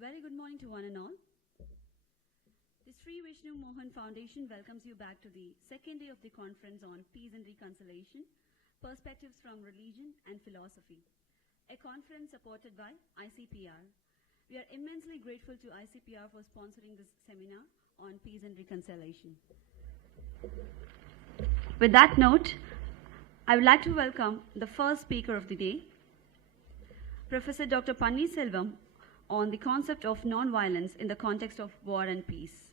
very good morning to one and all. The Sri Vishnu Mohan Foundation welcomes you back to the second day of the conference on Peace and Reconciliation, Perspectives from Religion and Philosophy, a conference supported by ICPR. We are immensely grateful to ICPR for sponsoring this seminar on peace and reconciliation. With that note, I would like to welcome the first speaker of the day, Professor Dr. Panneerselvam, on the concept of non-violence in the context of war and peace.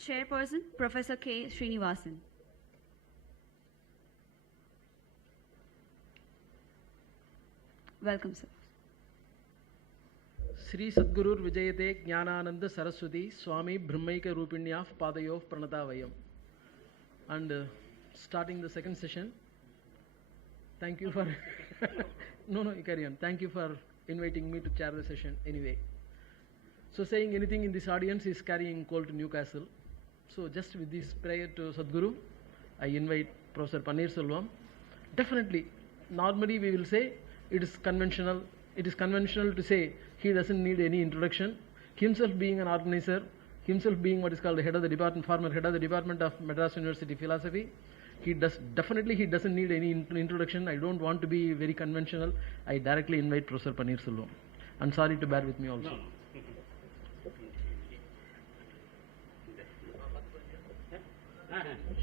Chairperson, Professor K. Srinivasan. Welcome, sir. Sri Sadgurur Vijayate Gnana Saraswati Swami Brahmaika Rupinyaf Padayof Pranatavayam. And starting the second session, thank you for no, you carry on. Thank you for inviting me to chair the session anyway. So saying anything in this audience is carrying coal to Newcastle. So just with this prayer to Sadguru, I invite Professor Panneerselvam. Definitely, normally we will say it is conventional. It is conventional to say he doesn't need any introduction. Himself being an organizer, himself being what is called the head of the department, former head of the department of Madras University Philosophy, he doesn't need any introduction. I don't want to be very conventional. I directly invite Professor Panneerselvam. I'm sorry to bear with me also. No.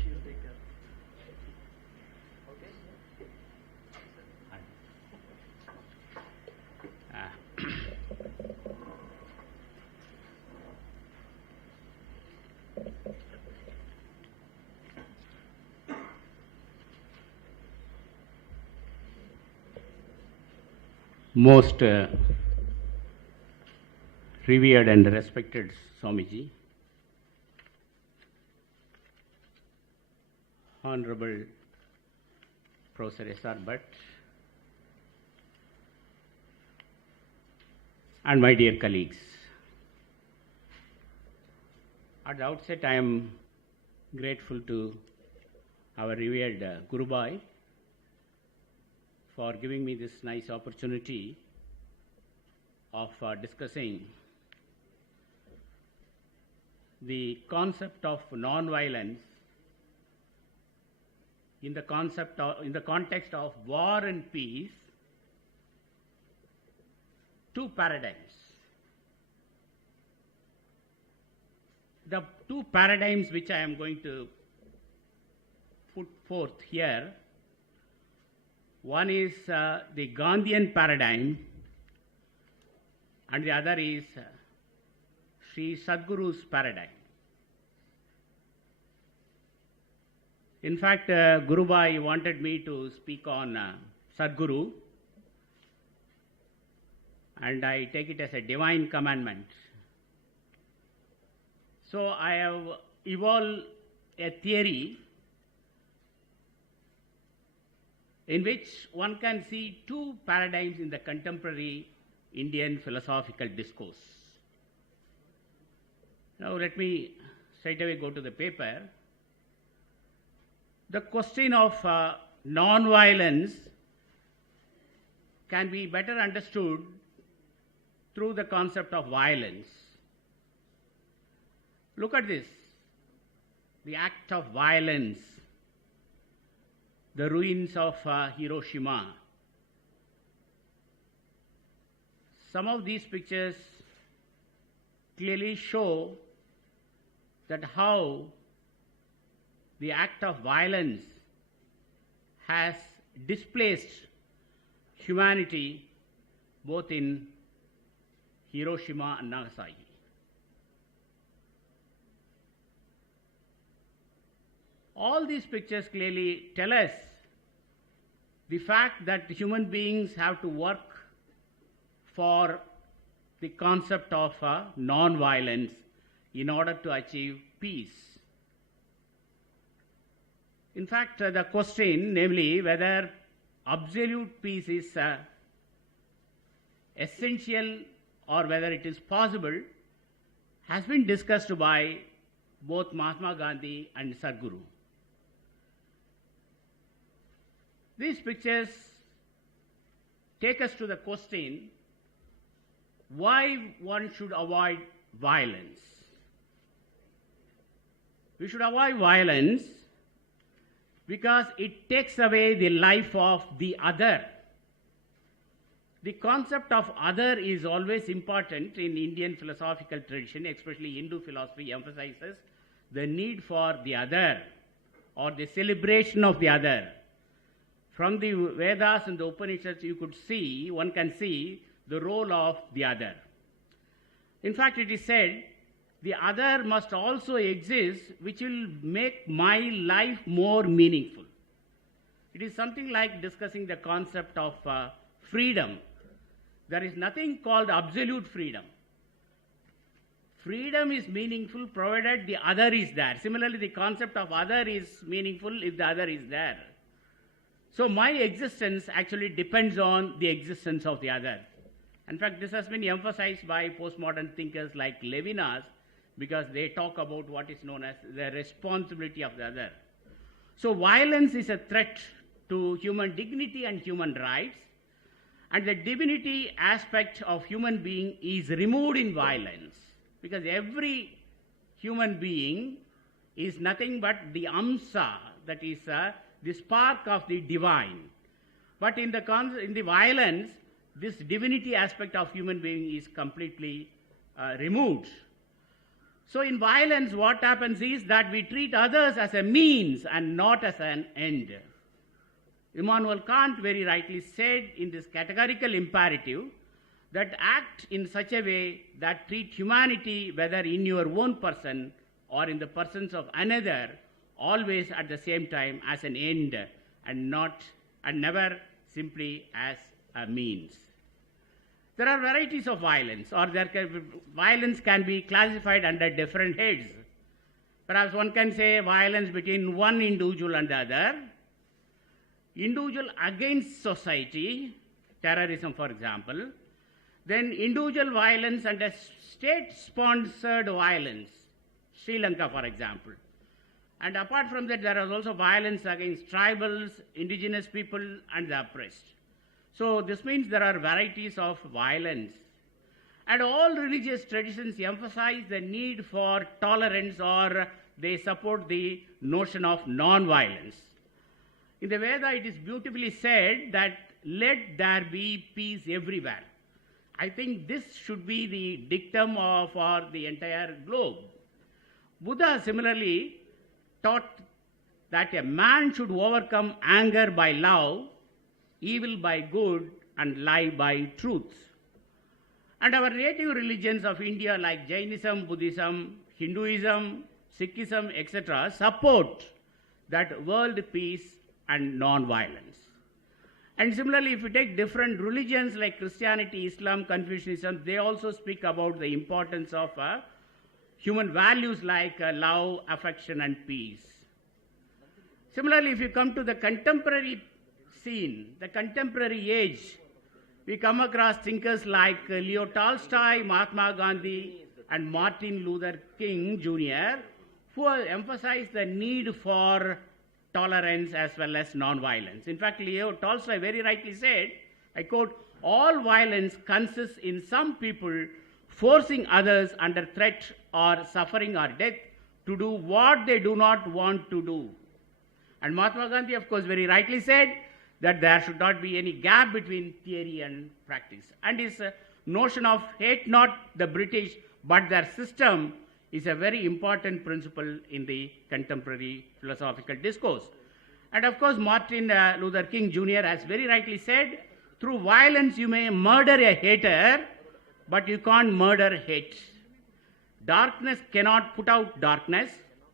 She will take care. Most revered and respected Swamiji, Honorable Professor S.R. Bhatt, and my dear colleagues. At the outset, I am grateful to our revered Guru Bhai for giving me this nice opportunity of discussing the concept of non-violence in the context of war and peace, two paradigms. The two paradigms which I am going to put forth here, one is the Gandhian paradigm and the other is Sri Sadguru's paradigm. In fact, Guru Bhai wanted me to speak on Sadguru, and I take it as a divine commandment. So I have evolved a theory in which one can see two paradigms in the contemporary Indian philosophical discourse. Now let me straight away go to the paper. The question of non-violence can be better understood through the concept of violence. Look at this, the act of violence, the ruins of Hiroshima. Some of these pictures clearly show that how the act of violence has displaced humanity both in Hiroshima and Nagasaki. All these pictures clearly tell us the fact that human beings have to work for the concept of non-violence in order to achieve peace. In fact, the question, namely whether absolute peace is essential or whether it is possible, has been discussed by both Mahatma Gandhi and Sadguru. These pictures take us to the question why one should avoid violence. We should avoid violence because it takes away the life of the other. The concept of other is always important in Indian philosophical tradition, especially Hindu philosophy emphasizes the need for the other or the celebration of the other. From the Vedas and the Upanishads, one can see the role of the other. In fact, it is said, the other must also exist, which will make my life more meaningful. It is something like discussing the concept of freedom. There is nothing called absolute freedom. Freedom is meaningful provided the other is there. Similarly, the concept of other is meaningful if the other is there. So my existence actually depends on the existence of the other. In fact, this has been emphasized by postmodern thinkers like Levinas because they talk about what is known as the responsibility of the other. So violence is a threat to human dignity and human rights, and the divinity aspect of human being is removed in violence because every human being is nothing but the amsa, that is the spark of the divine. But in the violence, this divinity aspect of human being is completely removed. So in violence, what happens is that we treat others as a means and not as an end. Immanuel Kant very rightly said in this categorical imperative that act in such a way that treat humanity, whether in your own person or in the persons of another, always at the same time as an end and never simply as a means. There are varieties of violence, or violence can be classified under different heads. Perhaps one can say violence between one individual and the other, individual against society, terrorism for example, then individual violence and a state-sponsored violence, Sri Lanka for example. And apart from that, there is also violence against tribals, indigenous people and the oppressed. So this means there are varieties of violence. And all religious traditions emphasize the need for tolerance, or they support the notion of non-violence. In the Veda, it is beautifully said that let there be peace everywhere. I think this should be the dictum for the entire globe. Buddha similarly taught that a man should overcome anger by love, evil by good, and lie by truth. And our native religions of India like Jainism, Buddhism, Hinduism, Sikhism, etc. support that world peace and non-violence. And similarly, if you take different religions like Christianity, Islam, Confucianism, they also speak about the importance of human values like love, affection, and peace. Similarly, if you come to the contemporary scene, the contemporary age, we come across thinkers like Leo Tolstoy, Mahatma Gandhi, and Martin Luther King Jr., who have emphasized the need for tolerance as well as non-violence. In fact, Leo Tolstoy very rightly said, I quote, all violence consists in some people forcing others under threat or suffering or death to do what they do not want to do. And Mahatma Gandhi, of course, very rightly said that there should not be any gap between theory and practice. And his notion of hate not the British but their system is a very important principle in the contemporary philosophical discourse. And of course, Martin Luther King Jr. has very rightly said, through violence you may murder a hater, but you can't murder hate. Darkness cannot put out darkness,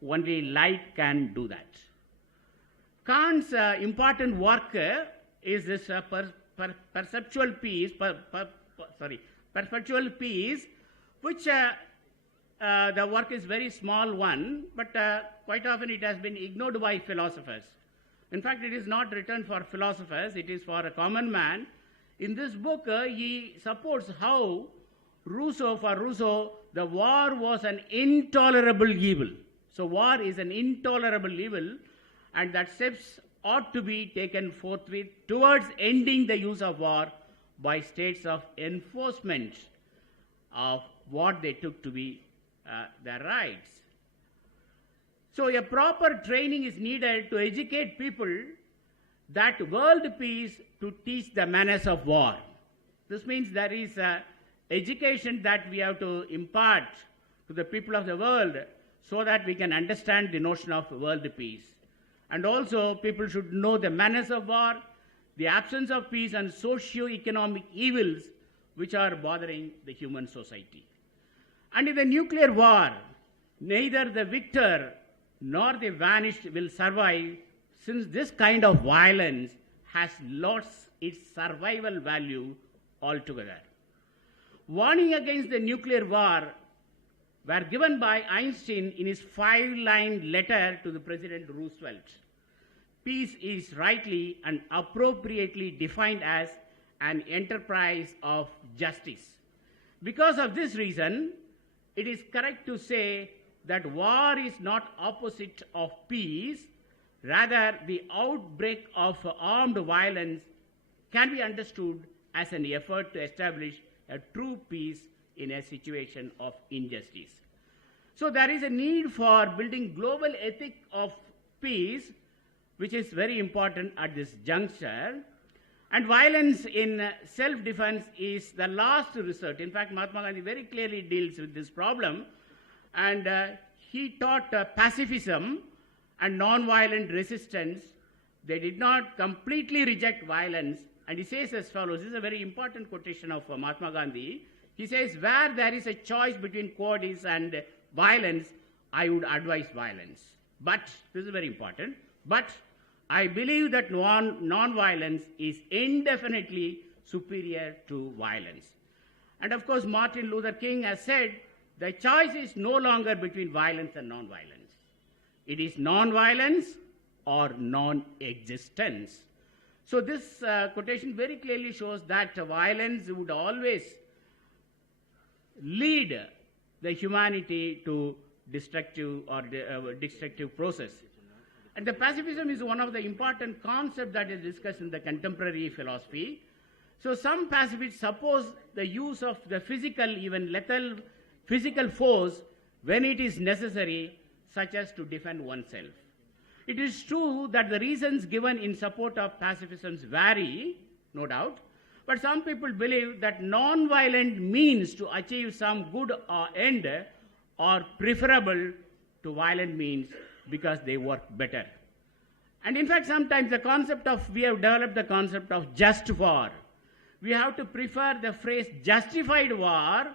only light can do that. Kant's important work is this perceptual peace, perpetual peace, which the work is very small one, but quite often it has been ignored by philosophers. In fact, it is not written for philosophers, it is for a common man. In this book, he supports how for Rousseau, the war was an intolerable evil. So war is an intolerable evil, and that steps ought to be taken forthwith towards ending the use of war by states of enforcement of what they took to be their rights. So a proper training is needed to educate people that world peace to teach the manners of war. This means there is education that we have to impart to the people of the world so that we can understand the notion of world peace. And also people should know the manners of war, the absence of peace, and socio-economic evils which are bothering the human society. And in the nuclear war, neither the victor nor the vanished will survive, since this kind of violence has lost its survival value altogether. Warning against the nuclear war were given by Einstein in his 5-line letter to the President Roosevelt. Peace is rightly and appropriately defined as an enterprise of justice. Because of this reason, it is correct to say that war is not opposite of peace. Rather, the outbreak of armed violence can be understood as an effort to establish a true peace in a situation of injustice. So there is a need for building global ethic of peace, which is very important at this juncture. And violence in self-defense is the last resort. In fact, Mahatma Gandhi very clearly deals with this problem. And he taught pacifism and non-violent resistance. They did not completely reject violence. And he says as follows, this is a very important quotation of Mahatma Gandhi. He says, where there is a choice between cowardice and violence, I would advise violence. But, this is very important, but I believe that non-violence is indefinitely superior to violence. And of course, Martin Luther King has said, the choice is no longer between violence and non-violence. It is non-violence or non-existence. So this quotation very clearly shows that violence would always lead the humanity to destructive or destructive process. And the pacifism is one of the important concepts that is discussed in the contemporary philosophy. So some pacifists suppose the use of the physical, even lethal physical force when it is necessary, such as to defend oneself. It is true that the reasons given in support of pacifism vary, no doubt, but some people believe that non-violent means to achieve some good end are preferable to violent means because they work better. And in fact, sometimes we have developed the concept of just war. We have to prefer the phrase justified war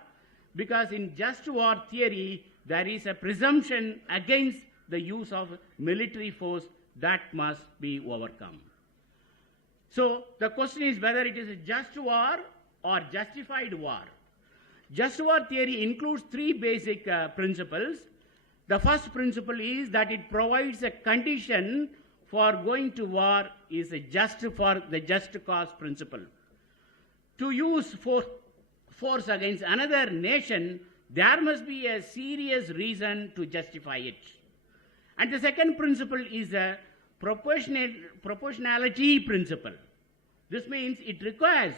because in just war theory, there is a presumption against the use of military force that must be overcome. So the question is whether it is a just war or justified war. Just war theory includes three basic principles. The first principle is that it provides a condition for going to war is a just for the just cause principle. To use force against another nation, there must be a serious reason to justify it. And the second principle is a proportionality principle. This means it requires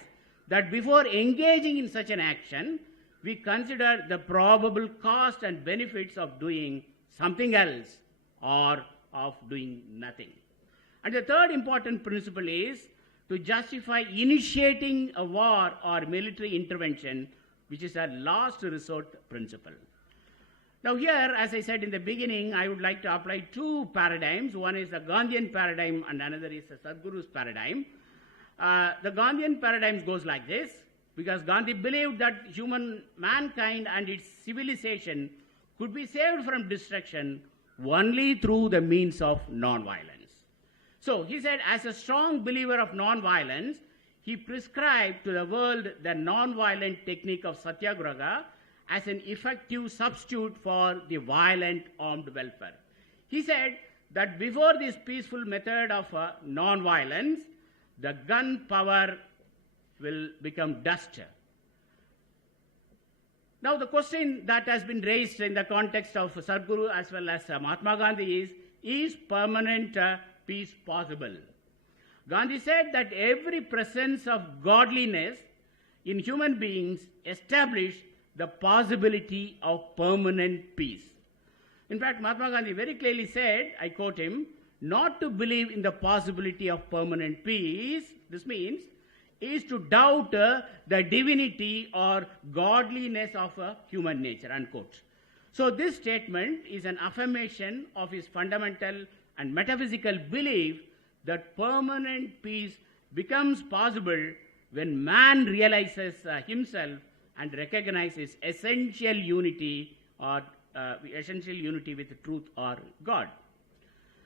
that before engaging in such an action, we consider the probable cost and benefits of doing something else or of doing nothing. And the third important principle is to justify initiating a war or military intervention, which is a last resort principle. Now here, as I said in the beginning, I would like to apply two paradigms. One is the Gandhian paradigm and another is the Sadhguru's paradigm. The Gandhian paradigm goes like this, because Gandhi believed that mankind and its civilization could be saved from destruction only through the means of non-violence. So he said, as a strong believer of non-violence, he prescribed to the world the non-violent technique of satyagraha as an effective substitute for the violent armed welfare. He said that before this peaceful method of non-violence, the gun power will become dust. Now the question that has been raised in the context of Sadhguru as well as Mahatma Gandhi is permanent peace possible? Gandhi said that every presence of godliness in human beings establish the possibility of permanent peace. In fact, Mahatma Gandhi very clearly said, I quote him, not to believe in the possibility of permanent peace, this means, is to doubt the divinity or godliness of human nature, unquote. So this statement is an affirmation of his fundamental and metaphysical belief that permanent peace becomes possible when man realizes himself and recognizes essential unity or with the truth or God.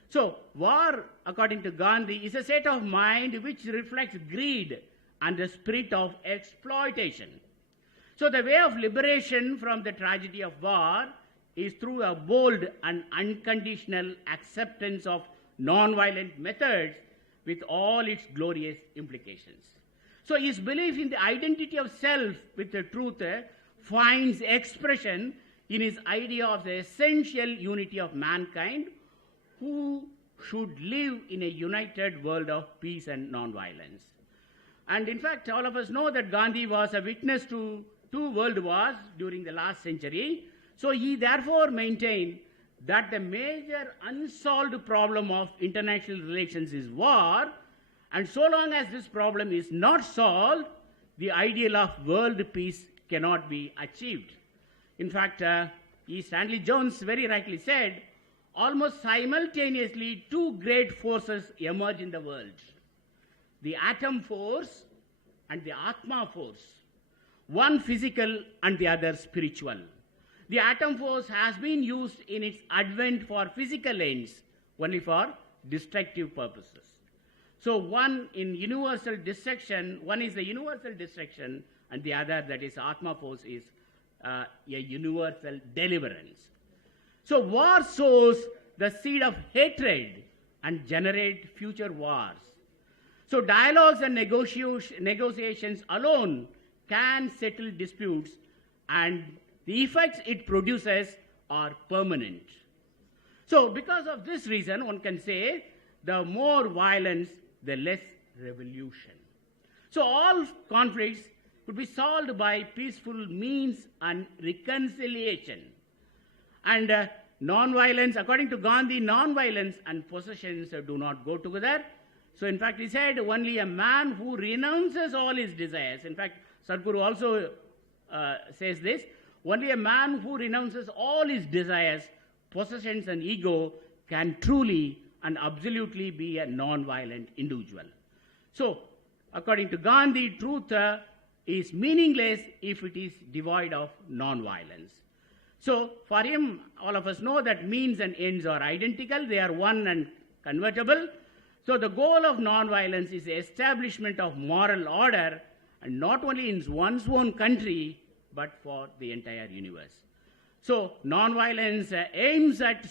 So, war, according to Gandhi, is a state of mind which reflects greed and the spirit of exploitation. So, the way of liberation from the tragedy of war is through a bold and unconditional acceptance of non-violent methods with all its glorious implications. So, his belief in the identity of self with the truth finds expression in his idea of the essential unity of mankind who should live in a united world of peace and non-violence. And in fact, all of us know that Gandhi was a witness to 2 world wars during the last century. So he therefore maintained that the major unsolved problem of international relations is war, and so long as this problem is not solved, the ideal of world peace cannot be achieved. In fact, E. Stanley Jones very rightly said, almost simultaneously 2 great forces emerge in the world, the atom force and the Atma force, one physical and the other spiritual. The atom force has been used in its advent for physical ends, only for destructive purposes. So one is the universal destruction, and the other, that is Atma force, is a universal deliverance. So war sows the seed of hatred and generates future wars. So dialogues and negotiations alone can settle disputes, and the effects it produces are permanent. So because of this reason, one can say the more violence, the less revolution. So all conflicts could be solved by peaceful means and reconciliation. And non-violence, according to Gandhi, non-violence and possessions do not go together. So in fact, he said, only a man who renounces all his desires, in fact, Sadhguru also says this, only a man who renounces all his desires, possessions and ego can truly and absolutely be a non-violent individual. So, according to Gandhi, truth is meaningless if it is devoid of non-violence. So, for him, all of us know that means and ends are identical, they are one and convertible. So, the goal of non-violence is the establishment of moral order, and not only in one's own country, but for the entire universe. So, non-violence aims at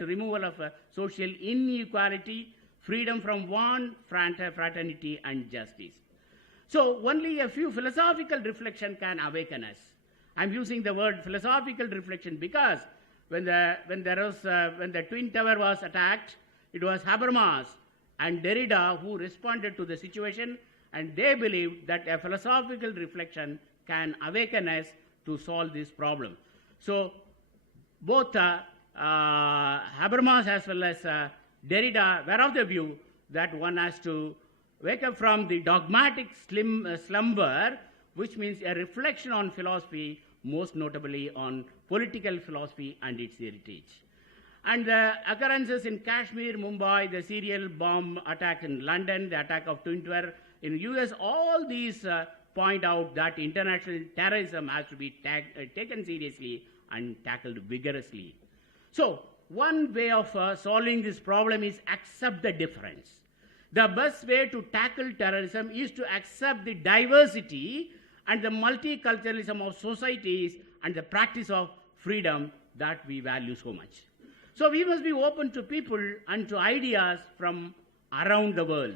removal of social inequality, freedom from want, fraternity, and justice. So, only a few philosophical reflection can awaken us. I'm using the word philosophical reflection because when the Twin Tower was attacked, it was Habermas and Derrida who responded to the situation, and they believed that a philosophical reflection can awaken us to solve this problem. So, both Habermas as well as Derrida were of the view that one has to wake up from the dogmatic slumber, which means a reflection on philosophy, most notably on political philosophy and its heritage. And the occurrences in Kashmir, Mumbai, the serial bomb attack in London, the attack of Twin Tower in US, all these point out that international terrorism has to be taken seriously and tackled vigorously. So, one way of solving this problem is accept the difference. The best way to tackle terrorism is to accept the diversity and the multiculturalism of societies and the practice of freedom that we value so much. So we must be open to people and to ideas from around the world.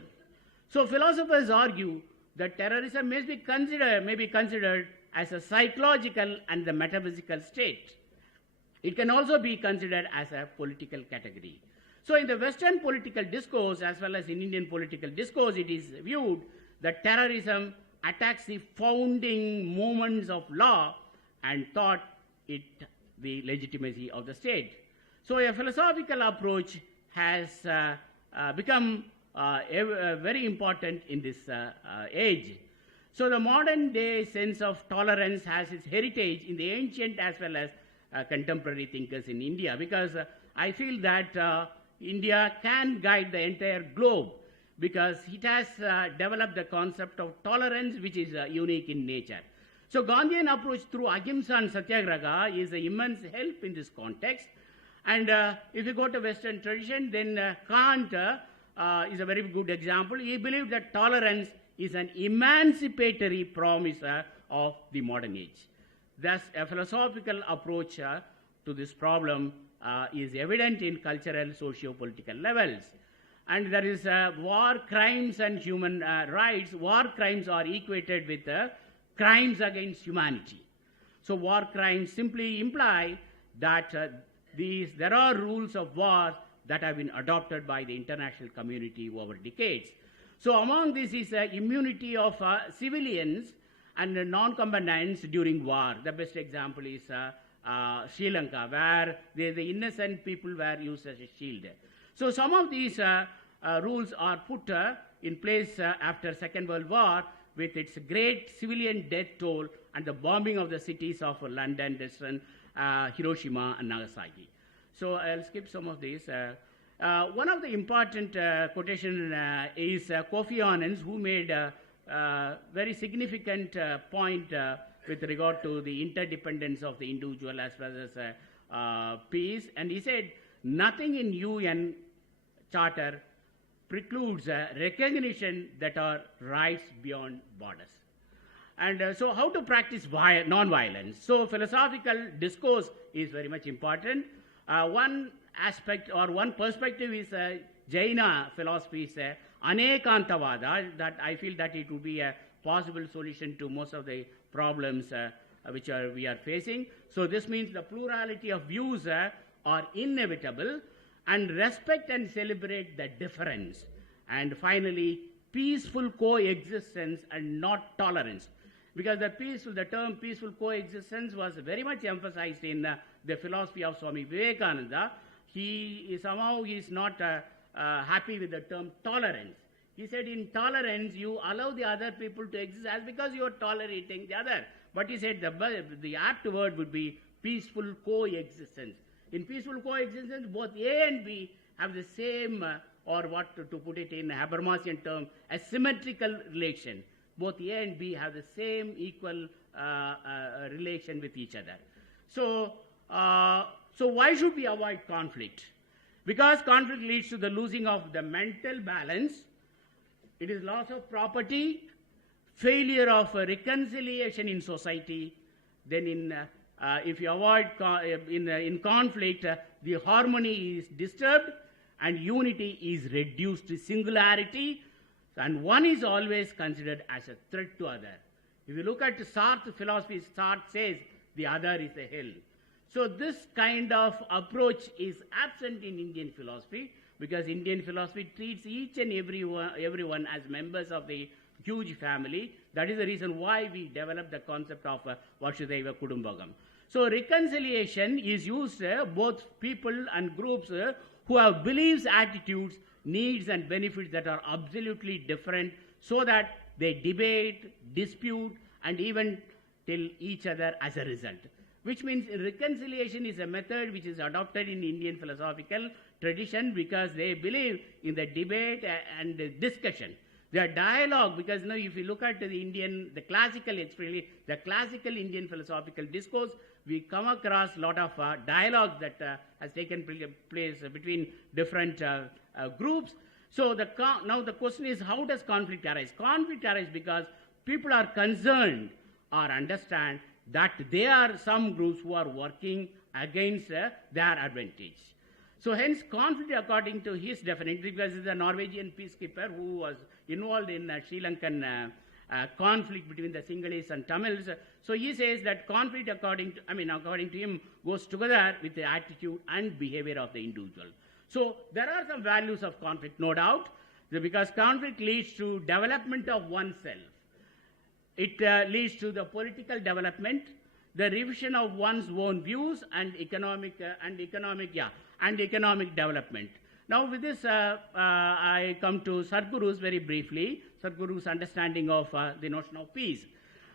So philosophers argue that terrorism may be considered as a psychological and the metaphysical state. It can also be considered as a political category. So in the Western political discourse as well as in Indian political discourse, it is viewed that terrorism attacks the founding movements of law and thought it the legitimacy of the state. So a philosophical approach has become very important in this age. So the modern day sense of tolerance has its heritage in the ancient as well as contemporary thinkers in India, because I feel that India can guide the entire globe because it has developed the concept of tolerance, which is unique in nature. So Gandhian approach through Ahimsa and Satyagraha is an immense help in this context. And if you go to Western tradition, then Kant is a very good example. He believed that tolerance is an emancipatory promise of the modern age. Thus, a philosophical approach to this problem is evident in cultural, socio-political levels. And there is war crimes and human rights. War crimes are equated with crimes against humanity. So war crimes simply imply that there are rules of war that have been adopted by the international community over decades. So among this is immunity of civilians and non-combatants during war. The best example is Sri Lanka, where the innocent people were used as a shield. So some of these rules are put in place after Second World War, with its great civilian death toll and the bombing of the cities of London, Dresden, Hiroshima and Nagasaki. So I'll skip some of these. One of the important quotation is Kofi Annan, who made a very significant point with regard to the interdependence of the individual as well as peace. And he said, nothing in UN Charter precludes recognition that are rights beyond borders. And so how to practice non-violence? So philosophical discourse is very much important. One aspect or one perspective is Jaina philosophy is Anekantavada, that I feel that it would be a possible solution to most of the problems which we are facing. So this means the plurality of views are inevitable, and respect and celebrate the difference. And finally, peaceful coexistence and not tolerance. Because the term peaceful coexistence was very much emphasized in the philosophy of Swami Vivekananda. He somehow is not happy with the term tolerance. He said in tolerance, you allow the other people to exist as because you are tolerating the other. But he said the apt word would be peaceful coexistence. In peaceful coexistence, both A and B have the same, or what to put it in a Habermasian term, a symmetrical relation. Both A and B have the same equal relation with each other. So why should we avoid conflict? Because conflict leads to the losing of the mental balance. It is loss of property, failure of reconciliation in society. Then if you avoid in conflict, the harmony is disturbed and unity is reduced to singularity, and one is always considered as a threat to other. If you look at Sartre's philosophy, Sartre says the other is a hell. So this kind of approach is absent in Indian philosophy, because Indian philosophy treats each and everyone as members of the huge family. That is the reason why we developed the concept of Vasudhaiva Kudumbakam. So reconciliation is used both people and groups who have beliefs, attitudes, needs and benefits that are absolutely different, so that they debate, dispute and even tell each other as a result. Which means reconciliation is a method which is adopted in Indian philosophical tradition, because they believe in the debate and the discussion. Their dialogue, because if you look at the classical Indian philosophical discourse, we come across a lot of dialogue that has taken place between different groups. So now the question is, how does conflict arise? Conflict arises because people are concerned or understand that there are some groups who are working against their advantage. So hence conflict, according to his definition, because he is a Norwegian peacekeeper who was involved in Sri Lankan conflict between the Sinhalese and Tamils. So he says that conflict, according to him, goes together with the attitude and behavior of the individual. So there are some values of conflict, no doubt, because conflict leads to development of oneself. It leads to the political development, the revision of one's own views, and economic development. Now, with this, I come to Sadhguru's very briefly, Sadhguru's understanding of the notion of peace.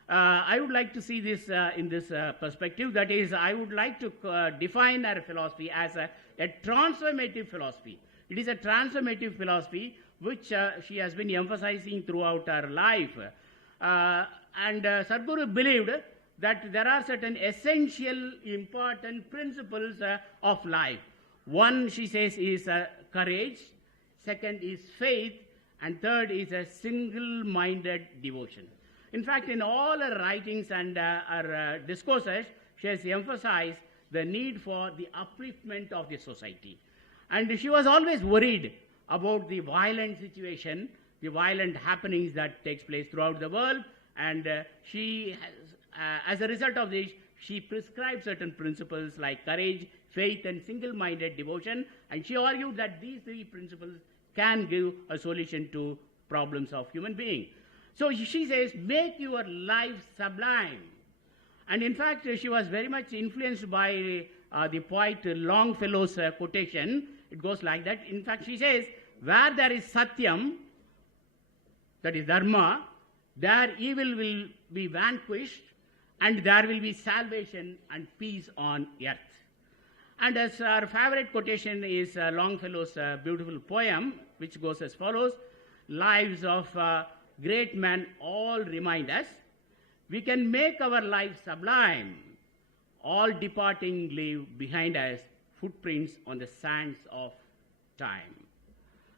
I would like to see this in this perspective. That is, I would like to define our philosophy as a transformative philosophy. It is a transformative philosophy which she has been emphasizing throughout her life. And Sadhguru believed that there are certain essential, important principles of life. One, she says, is courage. Second is faith. And third is a single-minded devotion. In fact, in all her writings and her discourses, she has emphasized the need for the upliftment of the society. And she was always worried about the violent situation, the violent happenings that takes place throughout the world. And she has, as a result of this, she prescribed certain principles like courage, faith, and single-minded devotion. And she argued that these three principles can give a solution to problems of human being. So she says, make your life sublime. And in fact, she was very much influenced by the poet Longfellow's quotation. It goes like that. In fact, she says, where there is satyam, that is dharma, there evil will be vanquished, and there will be salvation and peace on earth. And as our favorite quotation is Longfellow's beautiful poem, which goes as follows: lives of great men all remind us, we can make our life sublime, all departing leave behind us footprints on the sands of time.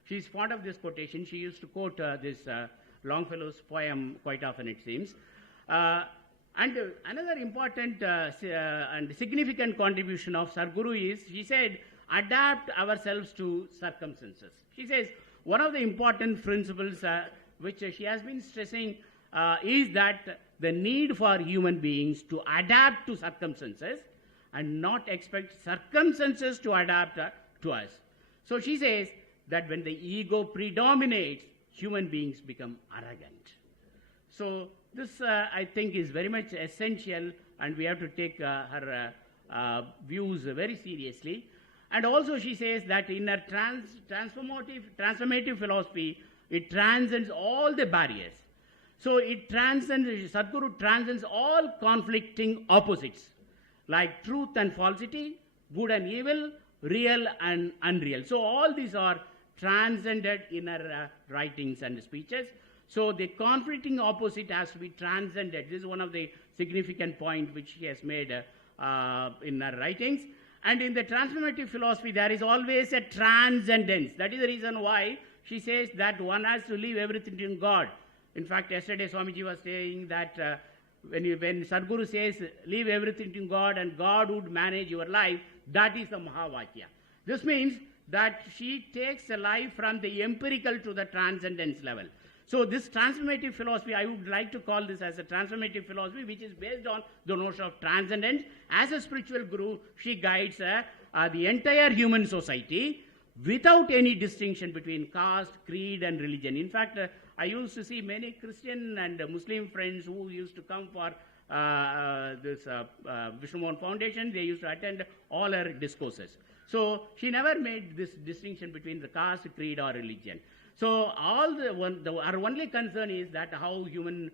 She is fond of this quotation. She used to quote this Longfellow's poem quite often, it seems. And another important and significant contribution of Sadhguru is, she said, adapt ourselves to circumstances. She says, one of the important principles which she has been stressing is that the need for human beings to adapt to circumstances and not expect circumstances to adapt to us. So she says that when the ego predominates, human beings become arrogant. So this, I think, is very much essential, and we have to take her views very seriously. And also she says that in her transformative philosophy, it transcends all the barriers. So it transcends, Sadhguru transcends all conflicting opposites, like truth and falsity, good and evil, real and unreal. So all these are transcended in her writings and speeches. So the conflicting opposite has to be transcended. This is one of the significant points which she has made in her writings. And in the transformative philosophy, there is always a transcendence. That is the reason why she says that one has to leave everything to God. In fact, yesterday Swamiji was saying that when Sadhguru says, leave everything to God and God would manage your life, that is the Mahavakya. This means that she takes a life from the empirical to the transcendence level. So this transformative philosophy, I would like to call this as a transformative philosophy, which is based on the notion of transcendence. As a spiritual guru, she guides the entire human society without any distinction between caste, creed, and religion. In fact, I used to see many Christian and Muslim friends who used to come for this Vishnu Mohan Foundation. They used to attend all her discourses. So she never made this distinction between the caste, creed, or religion. So our only concern is that how human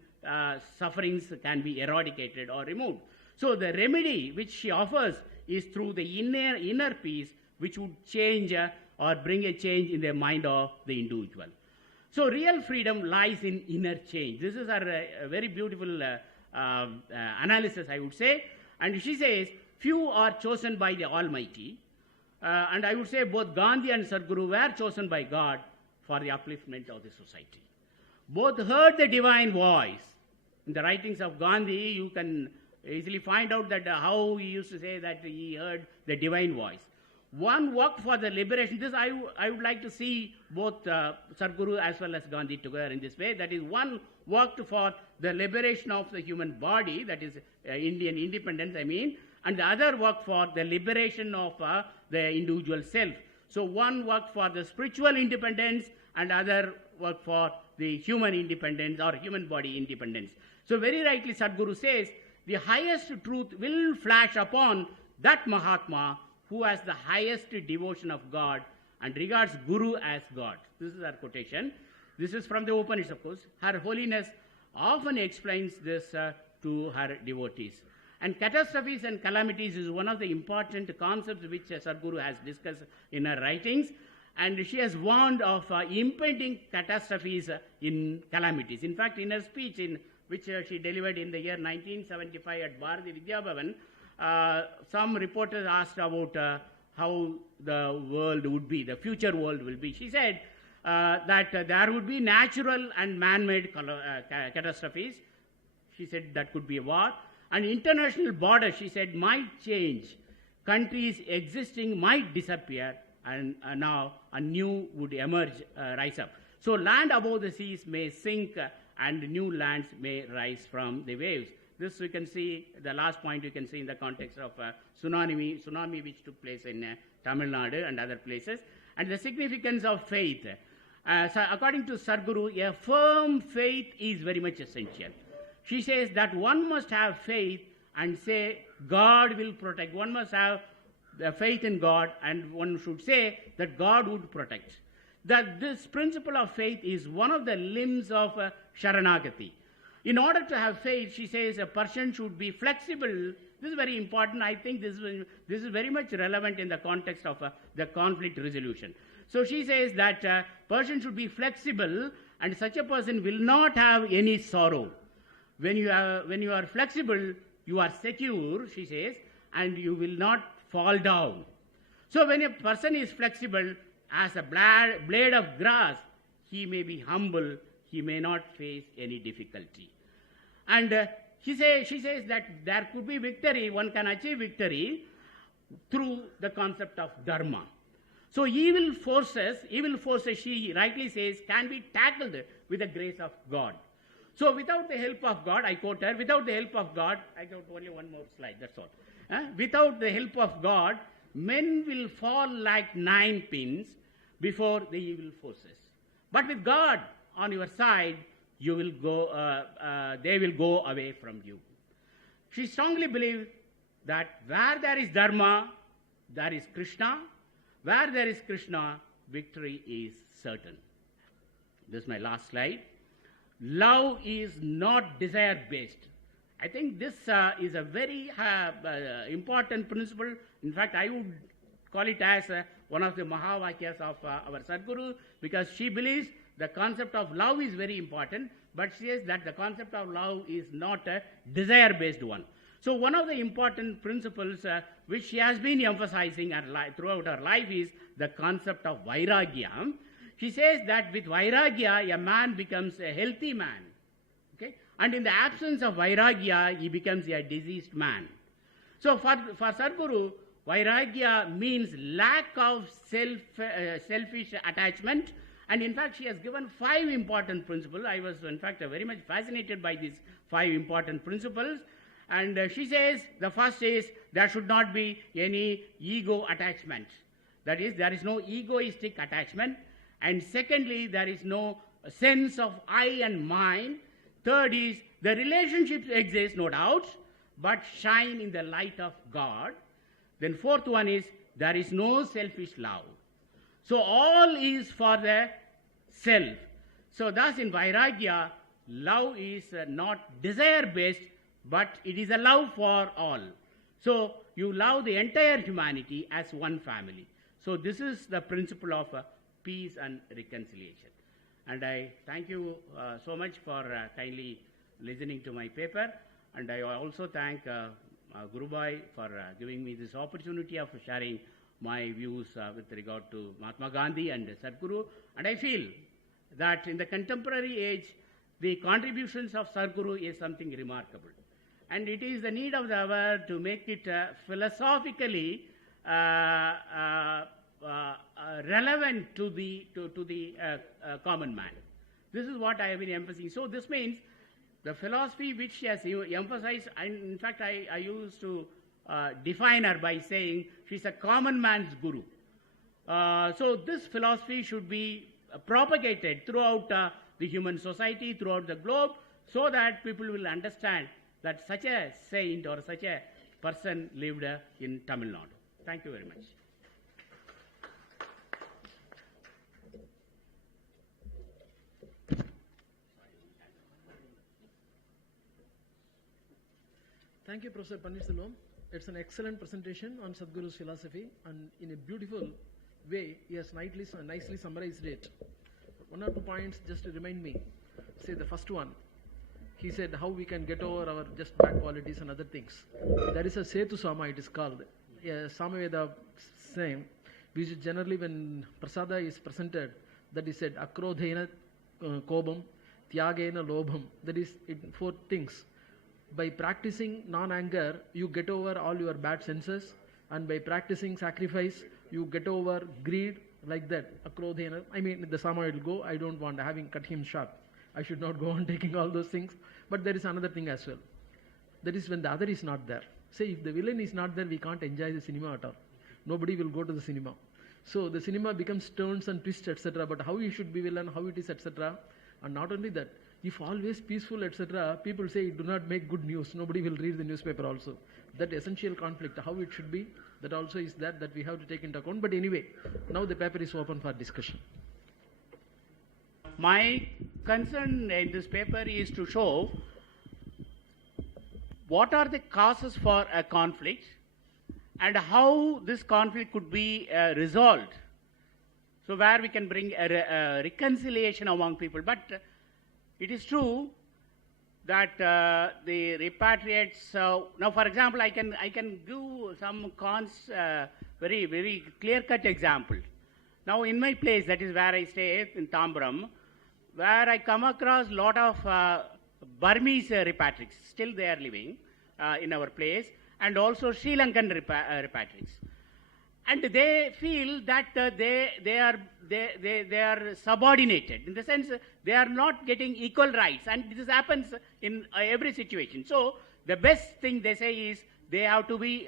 sufferings can be eradicated or removed. So the remedy which she offers is through the inner peace, which would change or bring a change in the mind of the individual. So real freedom lies in inner change. This is a very beautiful analysis, I would say. And she says, few are chosen by the Almighty. And I would say both Gandhi and Sadhguru were chosen by God for the upliftment of the society. Both heard the divine voice. In the writings of Gandhi, you can easily find out that how he used to say that he heard the divine voice. One worked for the liberation. This I would like to see both Sadhguru as well as Gandhi together in this way. That is, one worked for the liberation of the human body, that is Indian independence, I mean, and the other worked for the liberation of the individual self. So one worked for the spiritual independence and other worked for the human independence or human body independence. So very rightly Sadhguru says, the highest truth will flash upon that Mahatma who has the highest devotion of God and regards Guru as God. This is our quotation. This is from the Upanishad, of course. Her Holiness often explains this to her devotees. And catastrophes and calamities is one of the important concepts which Sadhguru has discussed in her writings. And she has warned of impending catastrophes in calamities. In fact, in her speech, which she delivered in the year 1975 at Bharati Vidya Bhavan, some reporters asked about how the world would be, the future world will be. She said that there would be natural and man-made catastrophes. She said that could be a war. And international borders, she said, might change. Countries existing might disappear, and now a new would emerge, rise up. So land above the seas may sink, and new lands may rise from the waves. This we can see, the last point you can see in the context of tsunami which took place in Tamil Nadu and other places. And the significance of faith. So according to Sadhguru, a firm faith is very much essential. She says that one must have faith and say, God will protect. One must have the faith in God, and one should say that God would protect. That this principle of faith is one of the limbs of Sharanagati. In order to have faith, she says, a person should be flexible. This is very important. I think this is very much relevant in the context of the conflict resolution. So she says that a person should be flexible, and such a person will not have any sorrow. When you are flexible, you are secure, she says, and you will not fall down. So when a person is flexible as a blade of grass, he may be humble, he may not face any difficulty. And she says that there could be victory, one can achieve victory through the concept of dharma. So evil forces, she rightly says, can be tackled with the grace of God. So without the help of God, I quote her, without the help of God, I got only one more slide, that's all. Without the help of God, men will fall like 9 pins before the evil forces. But with God on your side, you will go, they will go away from you. She strongly believes that where there is dharma, there is Krishna. Where there is Krishna, victory is certain. This is my last slide. Love is not desire-based. I think this is a very important principle. In fact, I would call it as one of the Mahavakyas of our Sadhguru, because she believes the concept of love is very important, but she says that the concept of love is not a desire-based one. So one of the important principles which she has been emphasizing throughout her life is the concept of vairagya. She says that with vairagya, a man becomes a healthy man. Okay? And in the absence of vairagya, he becomes a diseased man. So for Sadhguru, vairagya means lack of selfish attachment. And in fact, she has given 5 important principles. I was, in fact, very much fascinated by these 5 important principles. And she says the first is there should not be any ego attachment. That is, there is no egoistic attachment. And secondly, there is no sense of I and mine. Third is the relationships exist, no doubt, but shine in the light of God. Then fourth one is there is no selfish love. So all is for the self. So thus in Vairagya, love is not desire-based, but it is a love for all. So you love the entire humanity as one family. So this is the principle of peace and reconciliation. And I thank you so much for kindly listening to my paper. And I also thank Guru Bhai for giving me this opportunity of sharing my views with regard to Mahatma Gandhi and Sadhguru. And I feel that in the contemporary age, the contributions of Sadhguru is something remarkable. And it is the need of the hour to make it philosophically relevant to the common man. This is what I have been emphasizing. So this means the philosophy which she has emphasized, and in fact I used to define her by saying she's a common man's guru. So this philosophy should be propagated throughout the human society throughout the globe, so that people will understand that such a saint or such a person lived in Tamil Nadu. Thank you very much. Thank you, Professor Pannirselvam. It's an excellent presentation on Sadhguru's philosophy, and in a beautiful way, he has nicely summarized it. One or two points just to remind me. Say the first one. He said how we can get over our just bad qualities and other things. There is a Setu Sama, it is called. Samaveda saying, which generally when prasada is presented, that is said, akrodhena kobam, tyagena lobham. That is 4 things. By practicing non-anger, you get over all your bad senses, and by practicing sacrifice, you get over greed, like that. Akrodhena. I mean, the Sama will go, I don't want, having cut him short. I should not go on taking all those things. But there is another thing as well. That is when the other is not there. Say, if the villain is not there, we can't enjoy the cinema at all. Nobody will go to the cinema. So the cinema becomes turns and twists, etc. But how you should be villain, how it is, etc. And not only that, if always peaceful, etc., people say do not make good news. Nobody will read the newspaper also. That essential conflict, how it should be, that also is that we have to take into account. But anyway, now the paper is open for discussion. My concern in this paper is to show what are the causes for a conflict and how this conflict could be resolved. So where we can bring a reconciliation among people. But it is true that the repatriates, now for example, I can give some very, very clear-cut example. Now in my place, that is where I stay, in Tambaram, where I come across a lot of Burmese repatriates, still they are living in our place, and also Sri Lankan repatriates. And they feel that they are subordinated, in the sense they are not getting equal rights, and this happens in every situation. So the best thing they say is they have to be,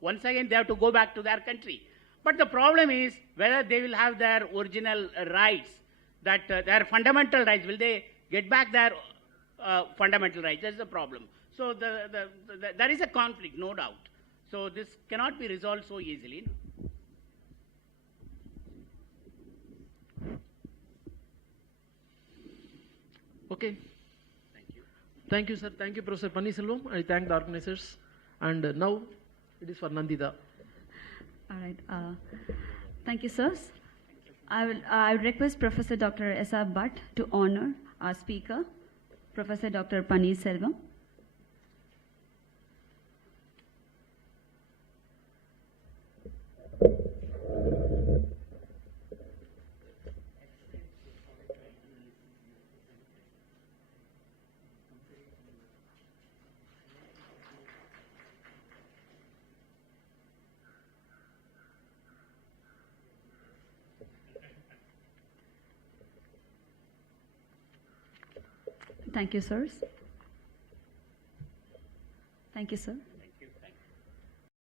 once again they have to go back to their country. But the problem is whether they will have their original rights, that their fundamental rights, will they get back their fundamental rights? That's the problem. So there is a conflict, no doubt. So this cannot be resolved so easily. Okay. Thank you. Thank you, sir. Thank you, Professor Pannirselvam. I thank the organizers. And now it is for Nandita. All right. Thank you, sirs. I would request Professor Dr. S.R. Bhatt to honor our speaker, Professor Dr. Pannirselvam. Thank you, sirs. Thank you, sir.